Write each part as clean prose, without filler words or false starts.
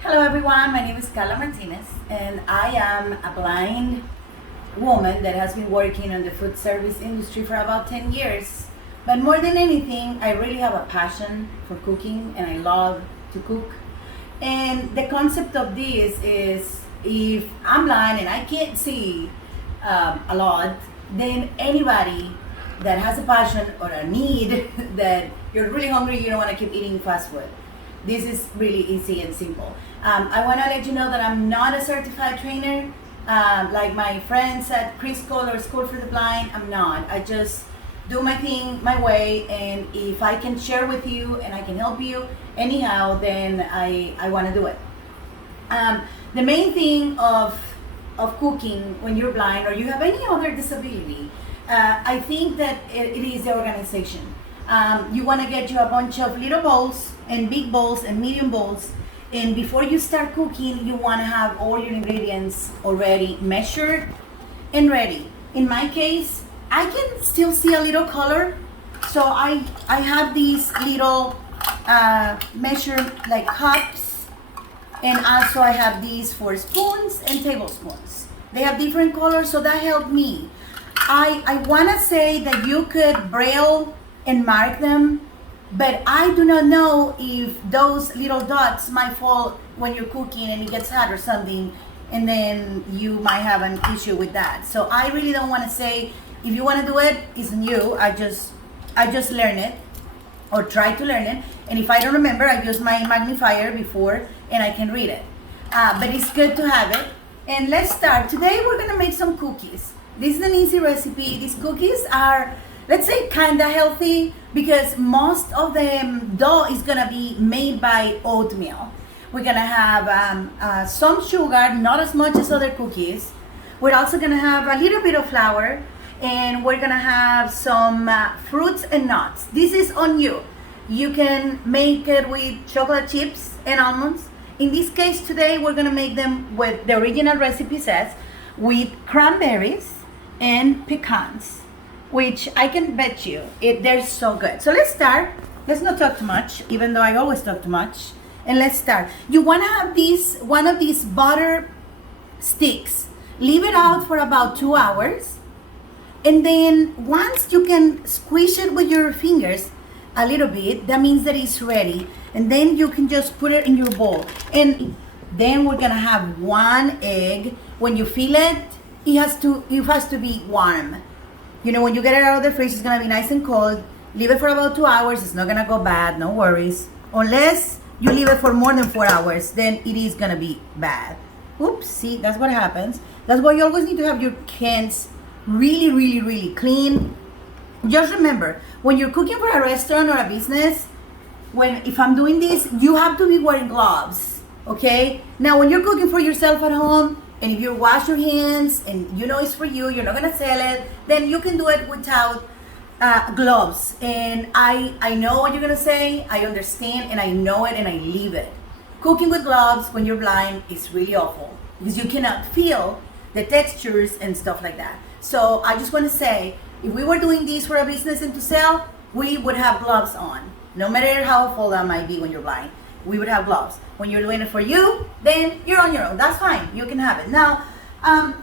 Hello everyone, my name is Carla Martinez and I am a blind woman that has been working in the food service industry for about 10 years. But more than anything, I really have a passion for cooking and I love to cook. And the concept of this is if I'm blind and I can't see a lot, then anybody that has a passion or a need that you're really hungry, you don't want to keep eating fast food. This is really easy and simple. I want to let you know that I'm not a certified trainer. Like my friends at Preschool or School for the Blind, I'm not. I just do my thing my way, and if I can share with you and I can help you anyhow, then I want to do it. The main thing of cooking when you're blind or you have any other disability, I think that it is the organization. You want to get you a bunch of little bowls and big bowls and medium bowls, and before you start cooking you want to have all your ingredients already measured and ready. In my case, I can still see a little color, so I have these little measured like cups, and also I have these for spoons and tablespoons. They have different colors, so that helped me. I want to say that you could braille and mark them, but I do not know if those little dots might fall when you're cooking and it gets hot or something, and then you might have an issue with that. So I really don't want to say. If you want to do it, it's new. I just learn it or try to learn it, and if I don't remember, I use my magnifier before and I can read it. But it's good to have it. And let's start. Today we're gonna make some cookies. This is an easy recipe. These cookies are, let's say, kind of healthy because most of the dough is gonna be made by oatmeal. We're gonna have some sugar, not as much as other cookies. We're also gonna have a little bit of flour, and we're gonna have some fruits and nuts. This is on you. You can make it with chocolate chips and almonds. In this case today, we're gonna make them with the original recipe says, with cranberries and pecans, which I can bet you, they're so good. So let's start. Let's not talk too much, even though I always talk too much. And let's start. You wanna have one of these butter sticks. Leave it out for about 2 hours. And then once you can squish it with your fingers a little bit, that means that it's ready. And then you can just put it in your bowl. And then we're gonna have 1 egg. When you feel it, it has to be warm. You know, when you get it out of the fridge, it's gonna be nice and cold. Leave it for about 2 hours. It's not gonna go bad, no worries. Unless you leave it for more than 4 hours, then it is gonna be bad. Oops, see, that's what happens. That's why you always need to have your cans really, really, really clean. Just remember, when you're cooking for a restaurant or a business, if I'm doing this, you have to be wearing gloves, okay? Now, when you're cooking for yourself at home, and if you wash your hands and you know it's for you, you're not gonna sell it, then you can do it without gloves. And I know what you're gonna say, I understand, and I know it, and I live it. Cooking with gloves when you're blind is really awful because you cannot feel the textures and stuff like that. So I just want to say, if we were doing this for a business and to sell, we would have gloves on. No matter how awful that might be when you're blind, we would have gloves. When you're doing it for you, then you're on your own. That's fine. You can have it. Now,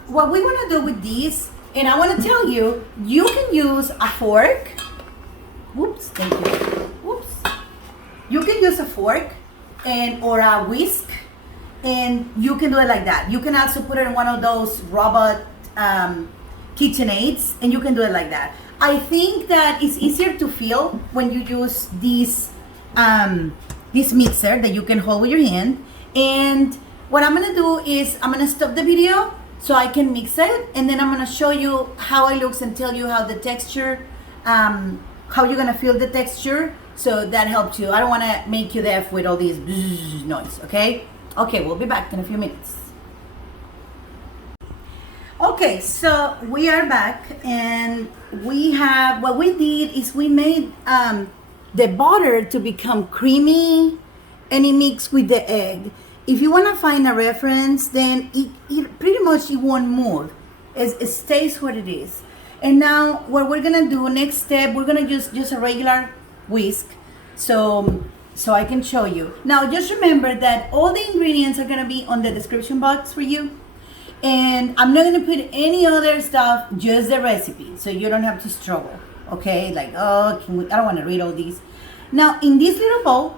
what we want to do with these, and I want to tell you, you can use a fork. Whoops, thank you. Whoops. You can use a fork or a whisk, and you can do it like that. You can also put it in one of those robot KitchenAids, and you can do it like that. I think that it's easier to feel when you use this mixer that you can hold with your hand. And what I'm gonna do is I'm gonna stop the video so I can mix it, and then I'm gonna show you how it looks and tell you how the texture, how you're gonna feel the texture. So that helps you. I don't wanna make you deaf with all these noise, okay? Okay, we'll be back in a few minutes. Okay, so we are back, and what we did is we made the butter to become creamy, and it mixed with the egg. If you want to find a reference, then it pretty much it won't move. It stays what it is. And now what we're gonna do, next step, we're gonna use a regular whisk. So so I can show you. Now, just remember that all the ingredients are gonna be on the description box for you. And I'm not gonna put any other stuff, just the recipe, so you don't have to struggle, okay? Like, oh, I don't wanna read all these. Now, in this little bowl,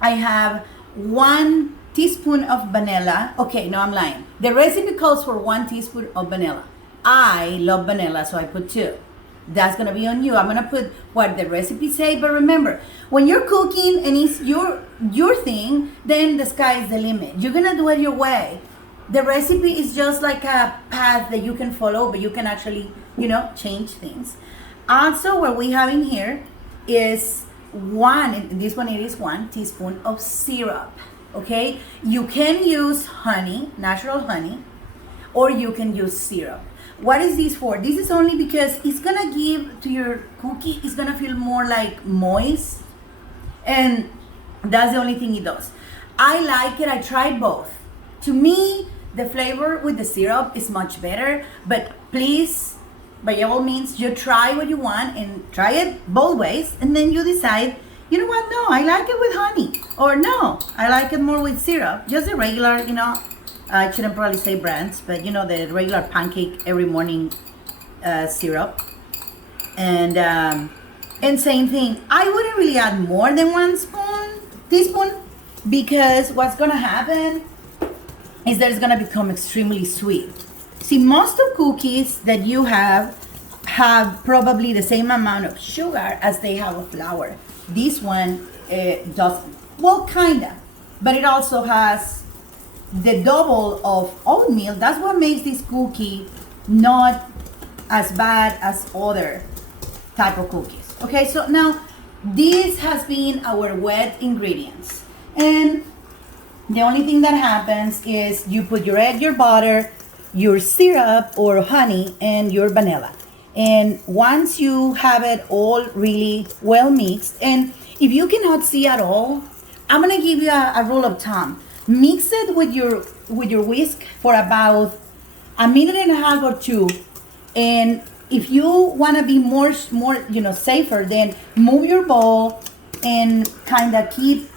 I have 1 teaspoon of vanilla. Okay, no, I'm lying. The recipe calls for 1 teaspoon of vanilla. I love vanilla, so I put 2. That's gonna be on you. I'm gonna put what the recipe say, but remember, when you're cooking and it's your thing, then the sky is the limit. You're gonna do it your way. The recipe is just like a path that you can follow, but you can actually, change things. Also, what we have in here is it is 1 teaspoon of syrup. Okay, you can use honey, natural honey, or you can use syrup. What is this for? This is only because it's gonna give to your cookie, it's gonna feel more like moist, and that's the only thing it does. I like it. I tried both. To me, the flavor with the syrup is much better, but please, by all means, you try what you want and try it both ways, and then you decide, you know what, no, I like it with honey, or no, I like it more with syrup. Just the regular, I shouldn't probably say brands, but the regular pancake every morning syrup. And same thing, I wouldn't really add more than 1 teaspoon, because what's gonna happen is that it's gonna become extremely sweet. See, most of cookies that you have probably the same amount of sugar as they have of flour. This one doesn't. Well, kinda, but it also has the double of oatmeal. That's what makes this cookie not as bad as other type of cookies. Okay, so now this has been our wet ingredients, and the only thing that happens is you put your egg, your butter, your syrup or honey, and your vanilla. And once you have it all really well mixed, and if you cannot see at all, I'm gonna give you a rule of thumb. Mix it with your whisk for about 1.5 minutes or 2. And if you wanna be more safer, then move your bowl and kind of keep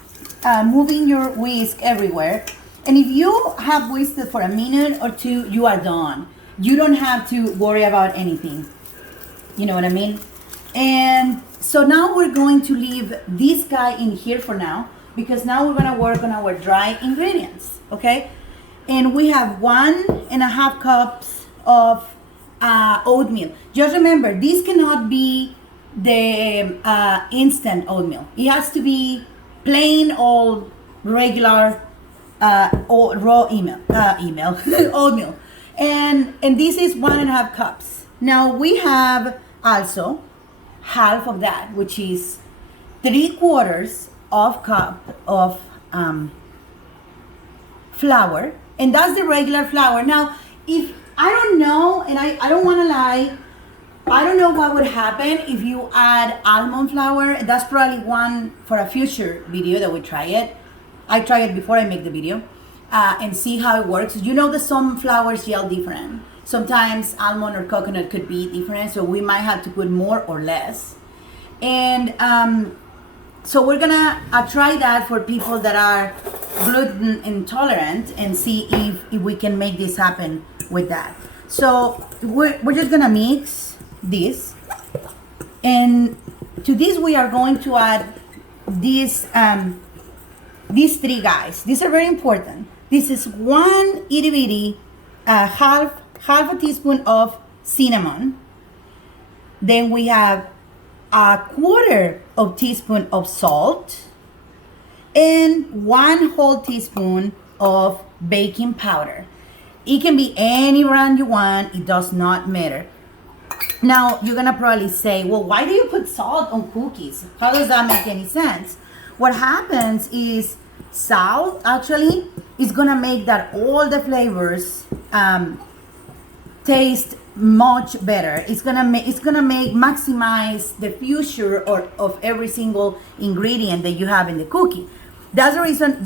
moving your whisk everywhere. And if you have whisked it for 1 minute or 2, you are done. You don't have to worry about anything. You know what I mean? And so now we're going to leave this guy in here for now, because now we're gonna work on our dry ingredients, okay? And we have 1.5 cups of oatmeal. Just remember, this cannot be the instant oatmeal. It has to be plain old regular or raw oatmeal. And this is 1.5 cups. Now we have also half of that, which is 3/4 of cup of flour, and that's the regular flour. Now, if I don't know, and I don't want to lie, I don't know what would happen if you add almond flour. That's probably one for a future video that we try it. I try it before I make the video and see how it works. You know that some flours gel different. Sometimes almond or coconut could be different, so we might have to put more or less. And so we're gonna try that for people that are gluten intolerant and see if we can make this happen with that. So we're just gonna mix this, and to this we are going to add these 3 guys. These are very important. This is 1 itty bitty half a teaspoon of cinnamon. Then we have 1/4 of teaspoon of salt and 1 whole teaspoon of baking powder. It can be any brand you want, it does not matter. Now you're gonna probably say, well, why do you put salt on cookies? How does that make any sense? What happens is salt actually is gonna make that all the flavors taste much better. It's gonna maximize the future of every single ingredient that you have in the cookie. That's the reason,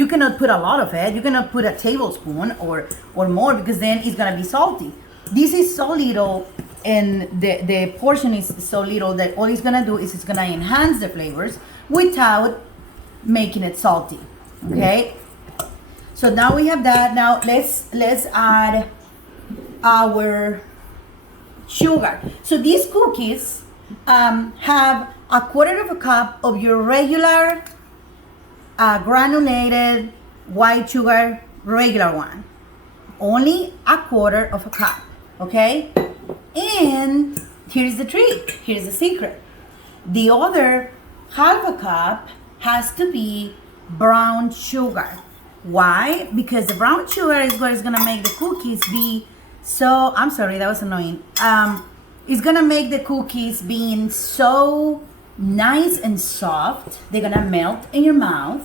you cannot put a lot of it. You cannot put a tablespoon or more, because then it's gonna be salty. This is so little, and the portion is so little that all it's gonna do is it's gonna enhance the flavors, without making it salty. Okay, so now we have that. Now let's add our sugar. So these cookies have a quarter of a cup of your regular granulated white sugar, regular one. Only a quarter of a cup, okay? And here's the trick, here's the secret. The other half a cup has to be brown sugar. Why? Because the brown sugar is what is gonna make the cookies be so, I'm sorry, that was annoying. It's gonna make the cookies being so nice and soft. They're gonna melt in your mouth.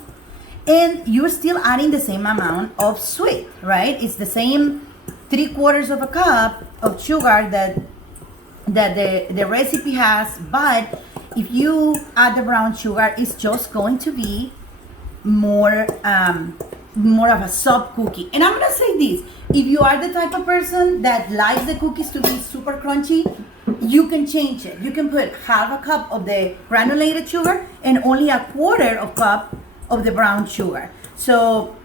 And you're still adding the same amount of sweet, right? It's the same 3/4 of a cup of sugar that the recipe has, but if you add the brown sugar, it's just going to be more of a soft cookie. And I'm gonna say this: if you are the type of person that likes the cookies to be super crunchy, you can change it. You can put half a cup of the granulated sugar and only a quarter of cup of the brown sugar. So,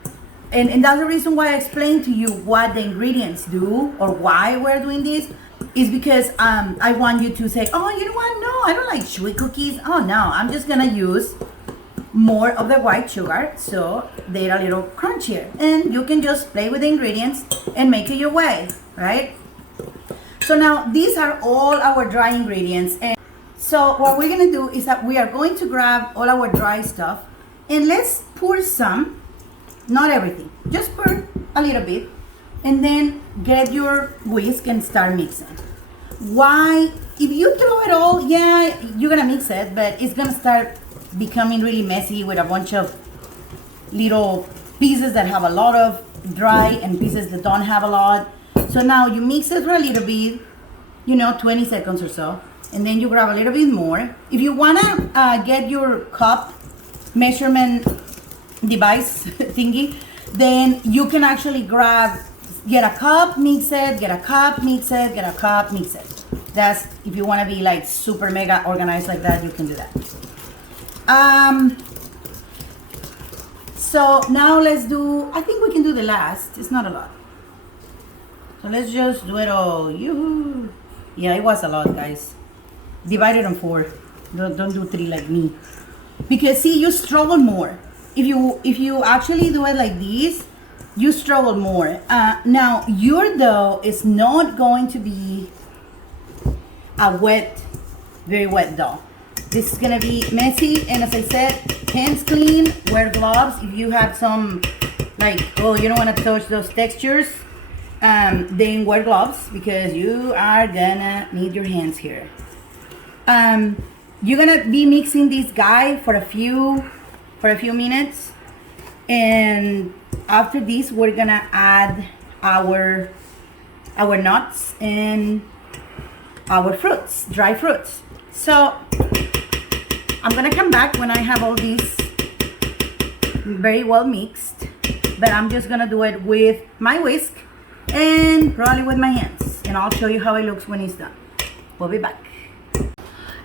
and that's the reason why I explained to you what the ingredients do or why we're doing this, is because I want you to say, oh, you know what? No, I don't like sweet cookies. Oh no, I'm just gonna use more of the white sugar so they're a little crunchier. And you can just play with the ingredients and make it your way, right? So now these are all our dry ingredients. And so what we're gonna do is that we are going to grab all our dry stuff and let's pour some, not everything, just pour a little bit, and then get your whisk and start mixing. Why? If you throw it all, yeah, you're gonna mix it, but it's gonna start becoming really messy with a bunch of little pieces that have a lot of dry and pieces that don't have a lot. So now you mix it for a little bit, 20 seconds or so, and then you grab a little bit more. If you wanna get your cup measurement device thingy, then you can actually get a cup, mix it, get a cup, mix it, get a cup, mix it. That's, if you want to be like super mega organized like that, you can do that. So now let's do, I think we can do the last. It's not a lot. So let's just do it all. Yoo-hoo. Yeah, it was a lot, guys. Divide it on 4. Don't do 3 like me. Because see, you struggle more. If you actually do it like this, you struggle more. Now your dough is not going to be a very wet dough. This is gonna be messy, and as I said, hands clean, wear gloves. If you have some, you don't want to touch those textures, then wear gloves because you are gonna need your hands here. You're gonna be mixing this guy for a few minutes, and after this we're gonna add our nuts and our fruits, dry fruits. So I'm gonna come back when I have all these very well mixed, but I'm just gonna do it with my whisk and probably with my hands, and I'll show you how it looks when it's done. We'll be back.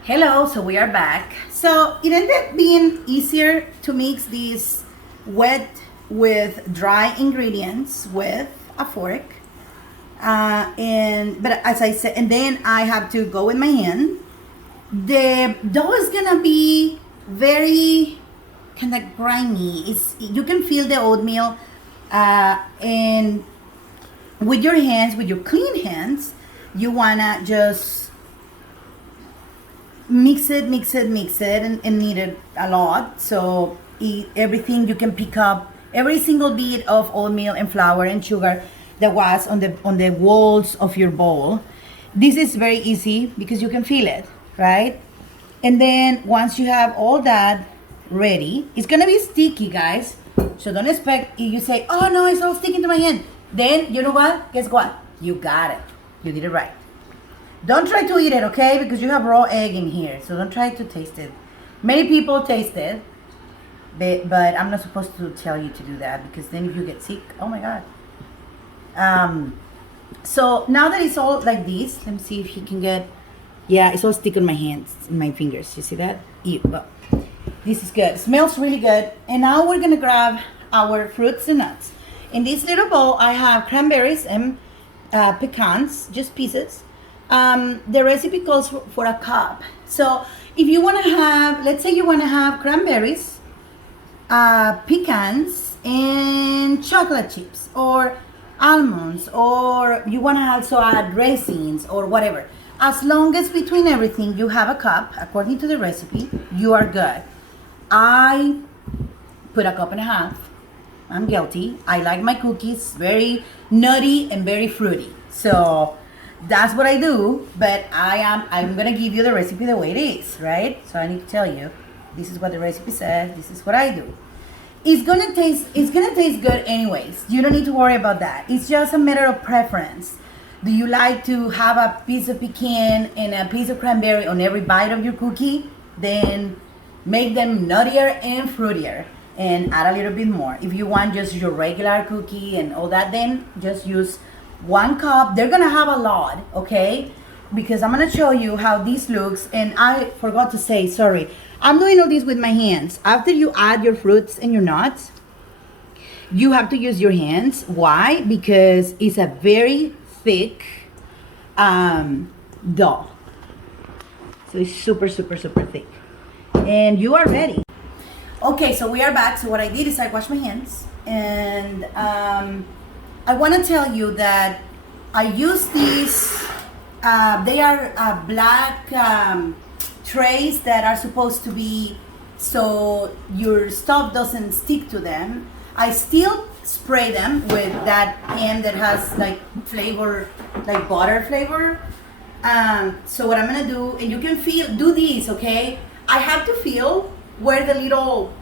Hello, so we are back. So it ended up being easier to mix these wet with dry ingredients with a fork. But as I said, and then I have to go with my hand. The dough is gonna be very kind of grimy. You can feel the oatmeal, and with your hands, with your clean hands, you wanna just mix it and knead it a lot. So everything, you can pick up every single bit of oatmeal and flour and sugar that was on the walls of your bowl. This is very easy because you can feel it, right? And then once you have all that ready, it's gonna be sticky, guys. So don't expect, if you say, oh no, it's all sticking to my hand, then you know what? Guess what? You got it. You did it right. Don't try to eat it, okay? Because you have raw egg in here, so don't try to taste it. Many people taste it, but I'm not supposed to tell you to do that, because then if you get sick, oh my God. So now that it's all like this, let me see if you can get, yeah, it's all stick on my hands, in my fingers. You see that? This is good. Smells really good. And now we're gonna grab our fruits and nuts. In this little bowl, I have cranberries and pecans, just pieces. The recipe calls for a cup. So if you wanna have, let's say you wanna have cranberries, pecans, and chocolate chips, or almonds, or you wanna also add raisins or whatever. As long as between everything you have a cup, according to the recipe, you are good. I put a cup and a half. I'm guilty. I like my cookies very nutty and very fruity. So that's what I do, but I'm gonna give you the recipe the way it is, right? So I need to tell you, this is what the recipe says, this is what I do. It's gonna taste good anyways. You don't need to worry about that. It's just a matter of preference. Do you like to have a piece of pecan and a piece of cranberry on every bite of your cookie? Then make them nuttier and fruitier and add a little bit more. If you want just your regular cookie and all that, then just use 1 cup. They're gonna have a lot, okay? Because I'm gonna show you how this looks. And I forgot to say, sorry, I'm doing all this with my hands. After you add your fruits and your nuts, you have to use your hands. Why? Because it's a very thick dough. So it's super, super, super thick. And you are ready. Okay, so we are back. So what I did is I washed my hands. And I want to tell you that I use these, they are black trays that are supposed to be so your stuff doesn't stick to them. I still spray them with that pan that has like flavor, like butter flavor. So what I'm gonna do, and you can do these, okay? I have to feel where the little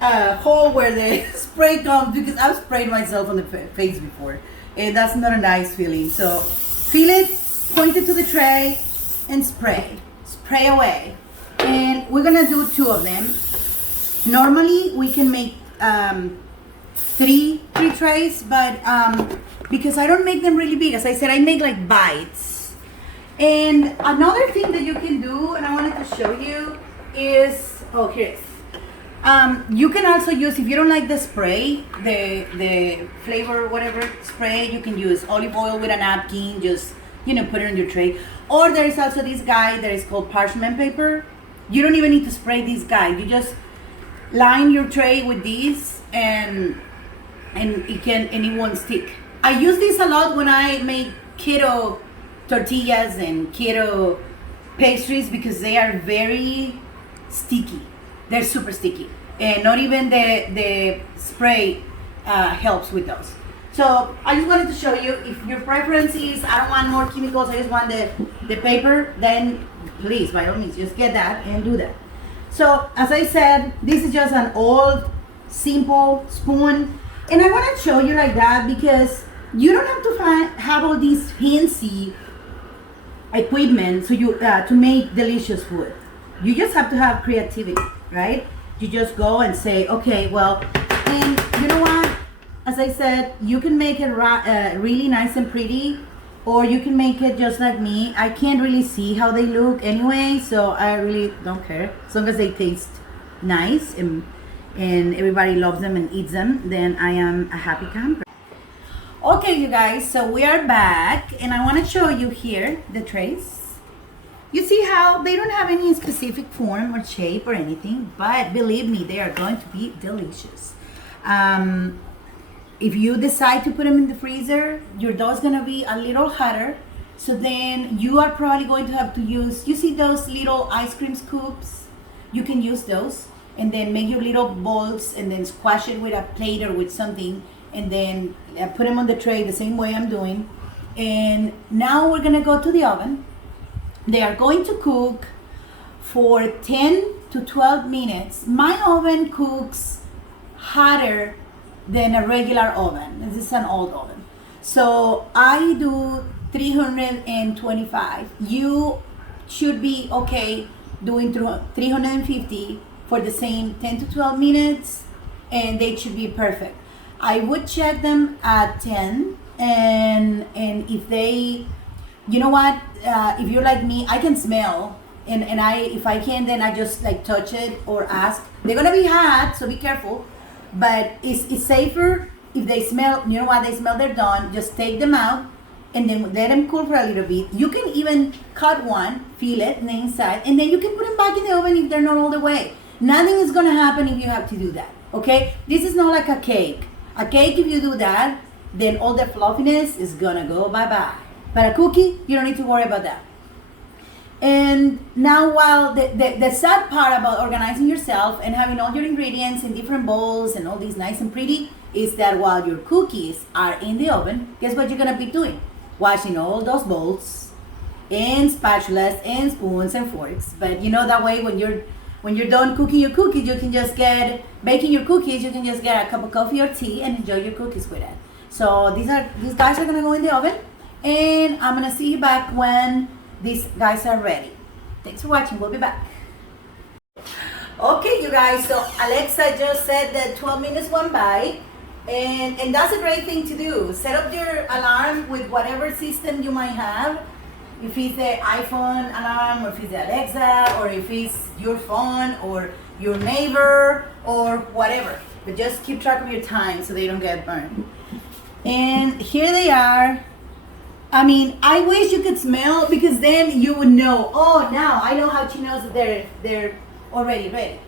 hole where the spray comes, because I've sprayed myself on the face before, and that's not a nice feeling. So feel it, point it to the tray, and spray away. And we're gonna do 2 of them. Normally we can make three trays, but because I don't make them really big, as I said, I make like bites. And another thing that you can do, and I wanted to show you, is, oh, here it is. You can also use, if you don't like the spray, the flavor, whatever spray, you can use olive oil with a napkin, just, put it on your tray. Or there is also this guy that is called parchment paper. You don't even need to spray this guy. You just line your tray with these, and it won't stick. I use this a lot when I make keto tortillas and keto pastries, because they are very sticky. They're super sticky, and not even the spray helps with those. So I just wanted to show you, if your preference is, I don't want more chemicals, I just want the paper, then please, by all means, just get that and do that. So as I said, this is just an old, simple spoon. And I want to show you like that because you don't have to have all these fancy equipment so to make delicious food. You just have to have creativity, right? You just go and say, okay, well, and you know what? As I said, you can make it really nice and pretty, or you can make it just like me. I can't really see how they look anyway, so I really don't care. As long as they taste nice and everybody loves them and eats them, then I am a happy camper. Okay, you guys, so we are back, and I want to show you here the trays. You see how they don't have any specific form or shape or anything, but believe me, they are going to be delicious. If you decide to put them in the freezer, your dough is going to be a little hotter. So then you are probably going to have to use, you see those little ice cream scoops? You can use those and then make your little balls and then squash it with a plate or with something, and then put them on the tray the same way I'm doing. And now we're going to go to the oven. They are going to cook for 10 to 12 minutes. My oven cooks hotter than a regular oven. This is an old oven. So I do 325. You should be okay doing 350 for the same 10 to 12 minutes, and they should be perfect. I would check them at 10, and if they, you know what, if you're like me, I can smell And if I can, then I just like touch it or ask. They're gonna be hot, so be careful. But it's safer if they smell. You know what? They smell they're done. Just take them out and then let them cool for a little bit. You can even cut one, feel it on the inside, and then you can put them back in the oven if they're not all the way. Nothing is gonna happen if you have to do that. Okay? This is not like a cake. A cake, if you do that, then all the fluffiness is gonna go bye-bye. But a cookie, you don't need to worry about that. And now, while the sad part about organizing yourself and having all your ingredients in different bowls and all these nice and pretty is that while your cookies are in the oven, guess what you're gonna be doing? Washing all those bowls and spatulas and spoons and forks. But you know, that way when you're done cooking your cookies, you can just baking your cookies, you can just get a cup of coffee or tea and enjoy your cookies with it. So these guys are gonna go in the oven, and I'm gonna see you back when these guys are ready. Thanks for watching. We'll be back. Okay, you guys, so Alexa just said that 12 minutes went by, and that's a great thing to do. Set up your alarm with whatever system you might have. If it's the iPhone alarm, or if it's the Alexa, or if it's your phone, or your neighbor, or whatever. But just keep track of your time so they don't get burned. And here they are. I mean, I wish you could smell, because then you would know. Oh, now I know how she knows that they're already ready.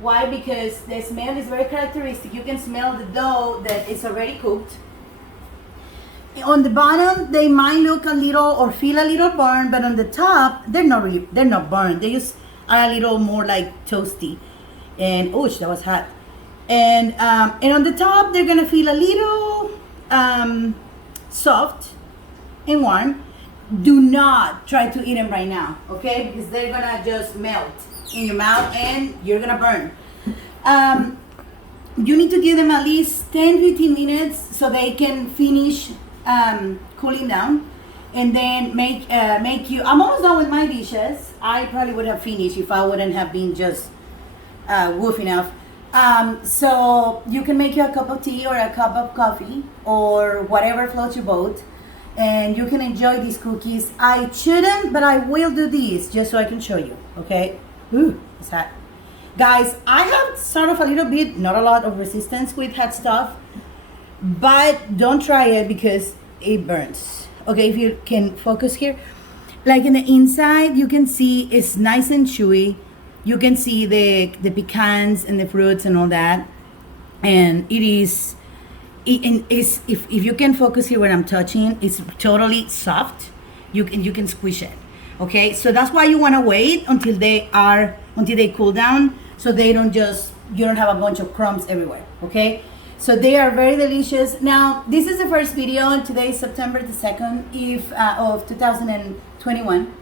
Why? Because the smell is very characteristic. You can smell the dough that is already cooked. On the bottom, they might look a little or feel a little burned, but on the top, they're not burned. They just are a little more like toasty. And oosh, that was hot. And on the top, they're gonna feel a little soft and warm. Do not try to eat them right now, okay? Because they're gonna just melt in your mouth and you're gonna burn. You need to give them at least 10-15 minutes so they can finish cooling down, and then make you. I'm almost done with my dishes. I probably would have finished if I wouldn't have been just woof enough. So you can make you a cup of tea or a cup of coffee or whatever floats your boat, and you can enjoy these cookies. I shouldn't, but I will do these just so I can show you, okay? Ooh, it's hot. Guys, I have sort of a little bit, not a lot of resistance with hot stuff, but don't try it because it burns. Okay, if you can focus here. Like in the inside, you can see it's nice and chewy. You can see the pecans and the fruits and all that. And if you can focus here where I'm touching, it's totally soft. You can squish it. Okay, so that's why you want to wait until they cool down, so you don't have a bunch of crumbs everywhere. Okay, so they are very delicious. Now, this is the first video, and today is September the 2nd of 2021.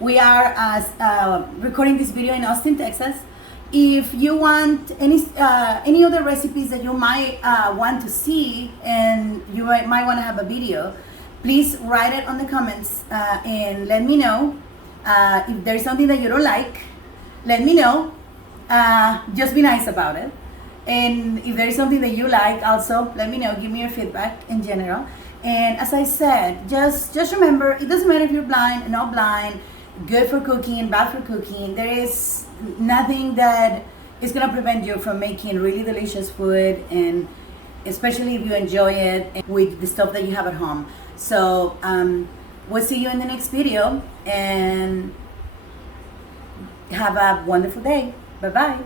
We are recording this video in Austin, Texas. If you want any other recipes that you might want to see, and you might want to have a video, please write it on the comments and let me know. If there's something that you don't like, let me know. Just be nice about it. And if there is something that you like, also let me know. Give me your feedback in general. And as I said, just remember, it doesn't matter if you're blind or not blind, good for cooking, bad for cooking. There is nothing that is going to prevent you from making really delicious food, and especially if you enjoy it with the stuff that you have at home. So we'll see you in the next video, and have a wonderful day. Bye-bye.